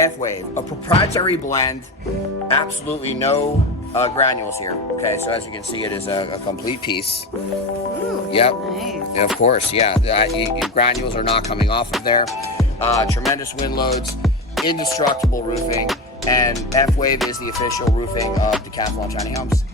FWAVE, a proprietary blend, absolutely no granules here. Okay, so as you can see, it is a complete piece. Ooh, yep, nice. of course, yeah. Granules are not coming off of there. Tremendous wind loads, indestructible roofing, and FWAVE is the official roofing of Decathlon Tiny Homes.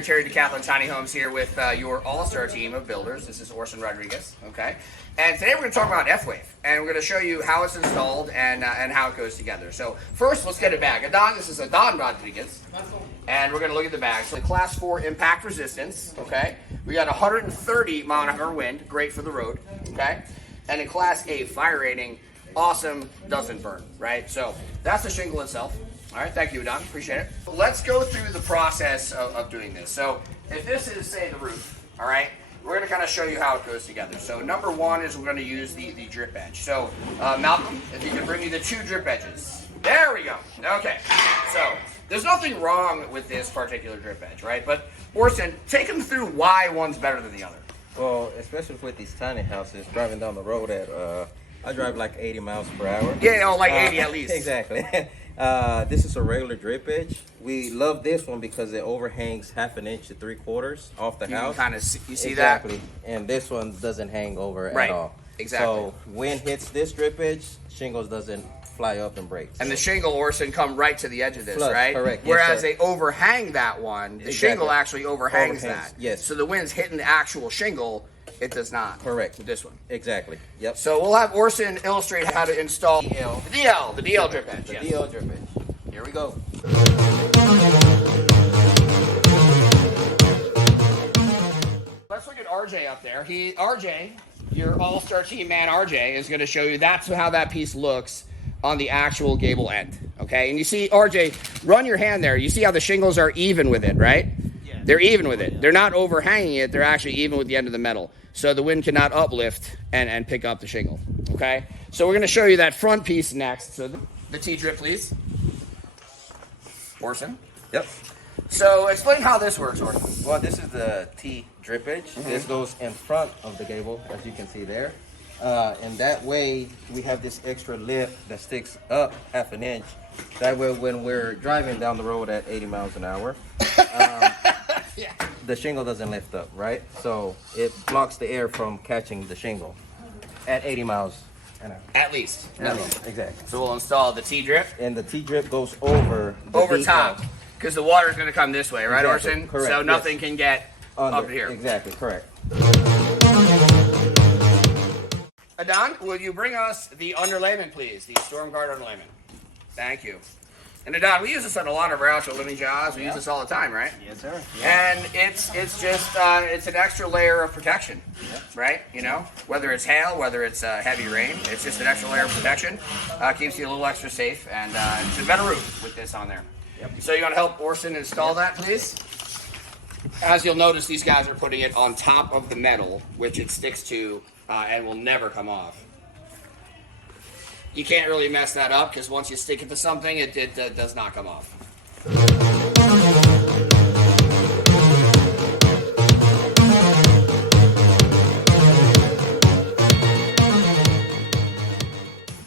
Terry Decathlon Tiny Homes here with your all-star team of builders. This is Orson Rodriguez, okay? And today we're going to talk about FWAVE, and we're going to show you how it's installed and how it goes together. So first, let's get a bag. This is Adon Rodriguez, and we're going to look at the bag. So the Class 4 impact resistance, okay? We got 130 mile an hour wind, great for the road, okay? And a Class A fire rating, awesome, doesn't burn, right? So that's the shingle itself. All right, thank you, Don. Appreciate it. Let's go through the process of doing this. So if this is, say, the roof, all right, we're going to kind of show you how it goes together. So number one is we're going to use the drip edge. So Malcolm, if you can bring me the 2 drip edges. There we go. Okay. So there's nothing wrong with this particular drip edge, right? But Orson, take them through why one's better than the other. Well, especially with these tiny houses, driving down the road at, I drive like 80 miles per hour. Yeah, like 80 at least. Exactly. This is a regular drip edge. We love this one because it overhangs 1/2 inch to 3/4 off the house. Kind of see exactly. that? And this one doesn't hang over right. at all. Exactly. So wind hits this drip edge, shingles doesn't fly up and break. And the shingle, Orson, come right to the edge of this, Flush, right? correct. Whereas Yes, they overhang that one, the shingle actually overhangs that. Yes. So the wind's hitting the actual shingle. It does not. Correct. With this one. Exactly. Yep. So we'll have Orson illustrate how to install the DL drip edge. The Yes. DL drip edge. Here we go. Let's look at RJ up there. RJ, your all-star team man, RJ, is going to show you that's how that piece looks on the actual gable end. Okay, and you see, RJ, run your hand there. You see how the shingles are even with it, right? Yeah. They're even with it. They're not overhanging it. They're actually even with the end of the metal. So the wind cannot uplift and pick up the shingle. Okay, so we're going to show you that front piece next. So the T-drip, please. Orson? Yep. So explain how this works, Orson. Well, this is the T drip edge. This goes in front of the gable, as you can see there. And that way, we have this extra lip that sticks up 1/2 inch. That way, when we're driving down the road at 80 miles an hour, Yeah. the shingle doesn't lift up, right? So it blocks the air from catching the shingle at 80 miles an hour. At least. Exactly. So we'll install the T-drip. And the T-drip goes over the Over DL. top. Because the water's going to come this way, right, Exactly. Orson? Correct, So yes. nothing can get Under. up here. Exactly, correct. Adon, will you bring us the underlayment, please? The storm guard underlayment. Thank you. And Adon, we use this on a lot of our outdoor living jobs. We use this all the time, right? Yes, sir. And it's just it's an extra layer of protection, right? You know, whether it's hail, whether it's heavy rain, it's just an extra layer of protection. Keeps you a little extra safe, and it's a better roof with this on there. Yep. So you want to help Orson install that, please? As you'll notice, these guys are putting it on top of the metal, which it sticks to and will never come off. You can't really mess that up because once you stick it to something, it does not come off.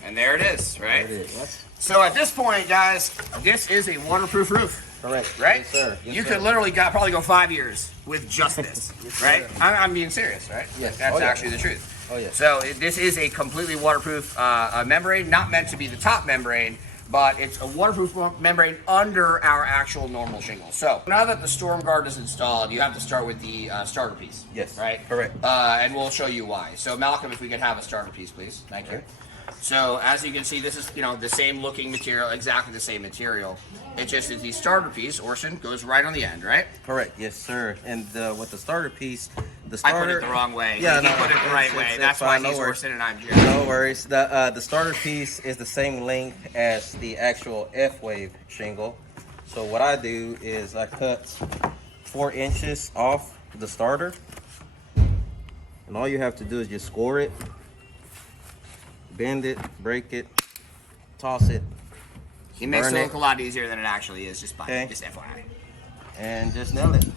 And there it is, right? There it is, yes. So at this point, guys, this is a waterproof roof. Correct. Right? Yes, sir. Yes, You sir. could literally probably go 5 years with just this, right? I'm being serious, right? Yes. That's Oh, yeah. actually the truth. Oh, yes. So this is a completely waterproof membrane, not meant to be the top membrane, but it's a waterproof membrane under our actual normal shingle. So now that the storm guard is installed, you have to start with the starter piece. Yes. Right? Correct. And we'll show you why. So Malcolm, if we could have a starter piece, please. Thank you. So as you can see, this is the same looking material, exactly the same material. It just is the starter piece, Orson, goes right on the end, right? Correct. Yes, sir. And with the starter piece, the I starter. put it the wrong way. Yeah, he put it the right way. That's why fine, no he's worries. Orson and I'm Jerry. No worries. The starter piece is the same length as the actual FWAVE shingle. So what I do is I cut 4 inches off the starter. And all you have to do is just score it, bend it, break it, toss it. He makes it burn look a lot easier than it actually is, just Okay. just FYI. And just nail it. And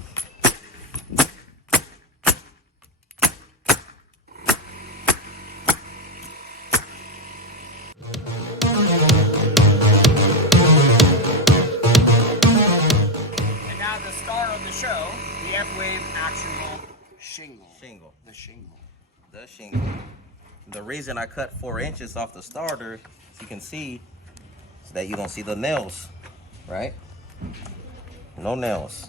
now the star of the show, the FWAVE actionable shingle. The shingle. The shingle. The reason I cut 4 inches off the starter, as you can see, is that you don't see the nails, right? No nails.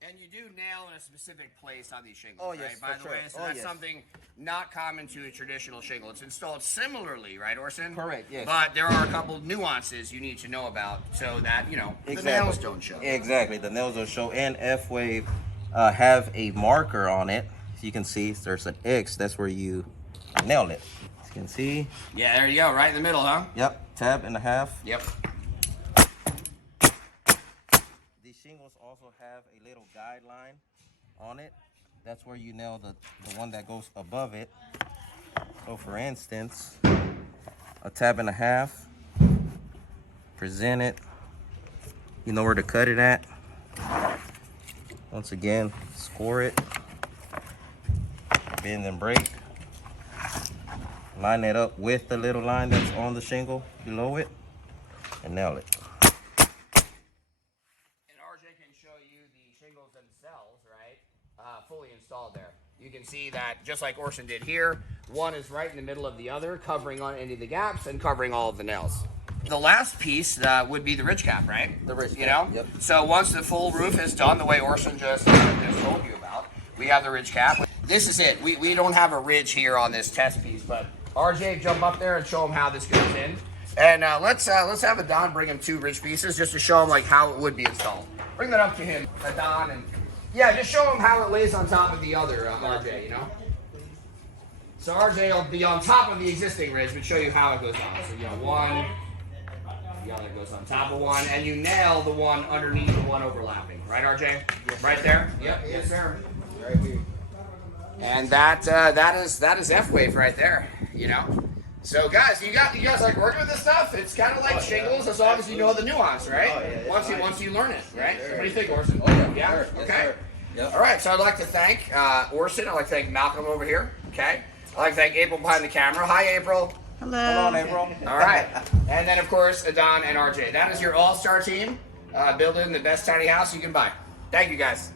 And you do nail in a specific place on these shingles, Oh, right? yes, By for the sure. way, so Oh, that's yes. something not common to a traditional shingle. It's installed similarly, right, Orson? Correct, yes. But there are a couple nuances you need to know about so that, the nails don't show. Exactly, the nails don't show. And FWAVE have a marker on it. As you can see, there's an X. That's where you nail it. As you can see. Yeah, there you go, right in the middle, huh? Yep, tab and a half. Yep. These shingles also have a little guideline on it. That's where you nail the one that goes above it. So for instance, a tab and a half, present it, you know where to cut it at. Once again, score it, bend and break, line it up with the little line that's on the shingle below it, and nail it. And RJ can show you the shingles themselves, right? Fully installed there. You can see that just like Orson did here, one is right in the middle of the other, covering on any of the gaps and covering all of the nails. The last piece would be the ridge cap, right? The ridge cap, You know? yep. So once the full roof is done, the way Orson just told you about, we have the ridge cap. This is it. We don't have a ridge here on this test piece, but RJ, jump up there and show him how this goes in. And let's have Adon bring him 2 ridge pieces just to show him like how it would be installed. Bring that up to him, Adon, and yeah, just show him how it lays on top of the other RJ, you know? So RJ will be on top of the existing ridge, but show you how it goes on. So you got one, the other goes on top of one, and you nail the one underneath the one overlapping. Right, RJ? Right there? Yep, yes, sir. Right here. And that is FWAVE right there, you know? So guys, you guys like working with this stuff? It's kind of like shingles as long as you know the nuance, right? Once you learn it, right? So what do you think, Orson? Yeah? Sure. Okay. Yes, yep. All right, so I'd like to thank Orson. I'd like to thank Malcolm over here, okay? I'd like to thank April behind the camera. Hi, April. Hold on, April. All right. And then, of course, Adon and RJ. That is your all-star team building the best tiny house you can buy. Thank you, guys.